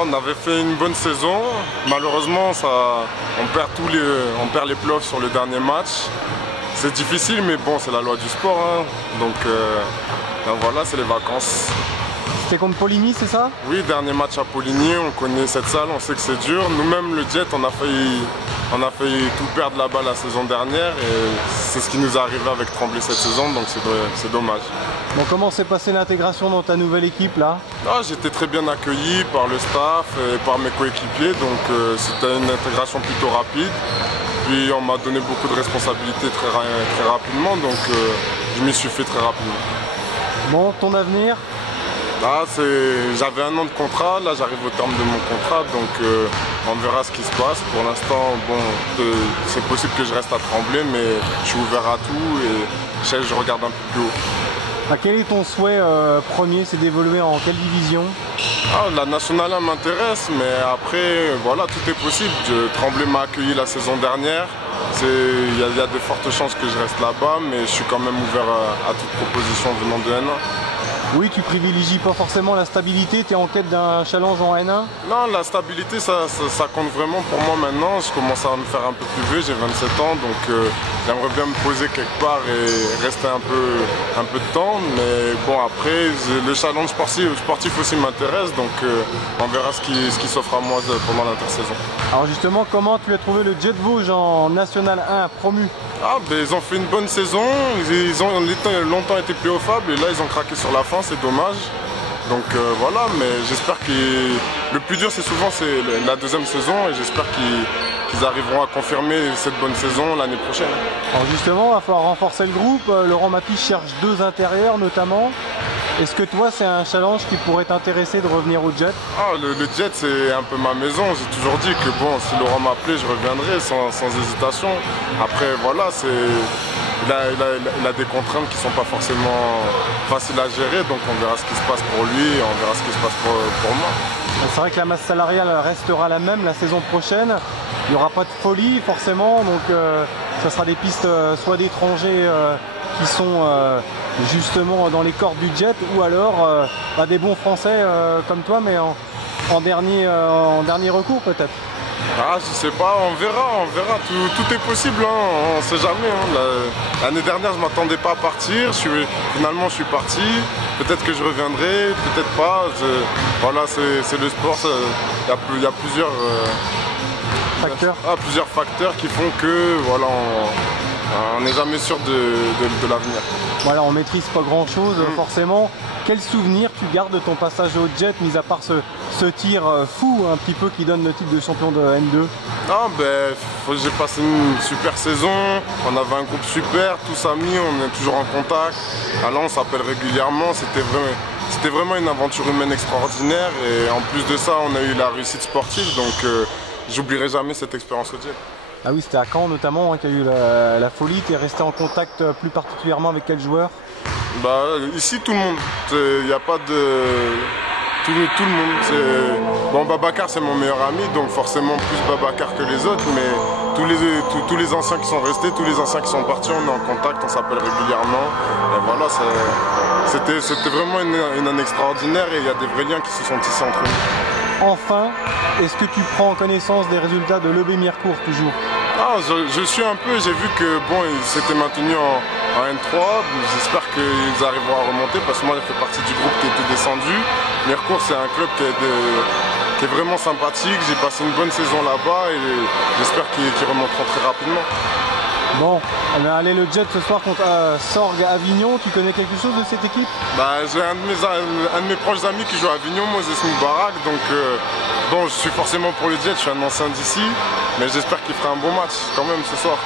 On avait fait une bonne saison, malheureusement on perd les playoffs sur le dernier match. C'est difficile mais bon, c'est la loi du sport, hein. Donc voilà, c'est les vacances. C'était contre Poligny, c'est ça? Oui, dernier match à Poligny, on connaît cette salle, on sait que c'est dur. Nous-mêmes, le Jet, on a failli tout perdre là-bas la saison dernière et c'est ce qui nous est arrivé avec Tremblay cette saison, donc c'est dommage. Bon, comment s'est passée l'intégration dans ta nouvelle équipe là? J'étais très bien accueilli par le staff et par mes coéquipiers, donc c'était une intégration plutôt rapide. Puis on m'a donné beaucoup de responsabilités très rapidement, donc je m'y suis fait très rapidement. Bon, ton avenir? J'avais un an de contrat, là j'arrive au terme de mon contrat, donc on verra ce qui se passe. Pour l'instant, bon, c'est possible que je reste à Tremblay, mais je suis ouvert à tout et je regarde un peu plus haut. Quel est ton souhait premier? C'est d'évoluer en quelle division? La nationale m'intéresse, mais après, voilà, tout est possible. Tremblay m'a accueilli la saison dernière. Il y a de fortes chances que je reste là-bas, mais je suis quand même ouvert à toute proposition venant de N1. Oui, tu privilégies pas forcément la stabilité, tu es en quête d'un challenge en N1? Non, la stabilité, ça compte vraiment pour moi maintenant. Je commence à me faire un peu plus vieux, j'ai 27 ans, donc j'aimerais bien me poser quelque part et rester un peu de temps. Mais bon, après, le challenge sportif aussi m'intéresse, donc on verra ce qui s'offre à moi pendant l'intersaison. Alors justement, comment tu as trouvé le Jet Vosges en National 1 promu? Ils ont fait une bonne saison, ils ont longtemps été playoffables et là ils ont craqué sur la fin, c'est dommage. Donc voilà, mais j'espère que le plus dur c'est la deuxième saison et j'espère qu'ils arriveront à confirmer cette bonne saison l'année prochaine. Alors justement, il va falloir renforcer le groupe. Laurent Mappy cherche 2 intérieurs notamment. Est-ce que toi c'est un challenge qui pourrait t'intéresser de revenir au Jet? Le Jet c'est un peu ma maison, j'ai toujours dit que bon, si Laurent m'appelait je reviendrais sans hésitation. Après voilà, il a des contraintes qui ne sont pas forcément faciles à gérer, donc on verra ce qui se passe pour lui et on verra ce qui se passe pour moi. C'est vrai que la masse salariale restera la même la saison prochaine. Il n'y aura pas de folie forcément, donc ça sera des pistes soit d'étrangers qui sont justement dans les cordes du Jet, ou alors des bons Français comme toi, mais en dernier recours peut-être. Je sais pas, on verra, tout est possible, hein, on ne sait jamais. Hein. L'année dernière je ne m'attendais pas à partir, finalement je suis parti, peut-être que je reviendrai, peut-être pas. Voilà, c'est le sport, il y a plusieurs facteurs qui font que voilà, on n'est jamais sûr de l'avenir. Voilà, on maîtrise pas grand chose forcément. Quel souvenir tu gardes de ton passage au Jet, mis à part ce tir fou un petit peu qui donne le titre de champion de N2? J'ai passé une super saison, on avait un groupe super, tous amis, on est toujours en contact. Alors on s'appelle régulièrement, c'était vraiment une aventure humaine extraordinaire et en plus de ça on a eu la réussite sportive, donc j'oublierai jamais cette expérience au Jet. Ah oui, c'était à Caen notamment qu'il y a eu la folie. Tu es resté en contact plus particulièrement avec quel joueur? Ici tout le monde, il n'y a pas de... Tout le monde. Bon, Babacar c'est mon meilleur ami, donc forcément plus Babacar que les autres, mais tous les anciens qui sont restés, tous les anciens qui sont partis, on est en contact, on s'appelle régulièrement. Et voilà, c'était vraiment une année extraordinaire et il y a des vrais liens qui se sont tissés entre nous. Enfin, est-ce que tu prends connaissance des résultats de l'EB Mirecourt toujours? Je suis un peu, j'ai vu que bon, ils s'étaient maintenus en N3, j'espère qu'ils arriveront à remonter parce que moi je fais partie du groupe qui était descendu. Mirecourt c'est un club qui est vraiment sympathique, j'ai passé une bonne saison là-bas et j'espère qu'ils remonteront très rapidement. Bon, allez le Jet ce soir contre Sorgues Avignon, tu connais quelque chose de cette équipe? J'ai un de mes proches amis qui joue à Avignon, Moses Moubarak, donc bon, je suis forcément pour le Jet, je suis un ancien d'ici, mais j'espère qu'il fera un bon match quand même ce soir.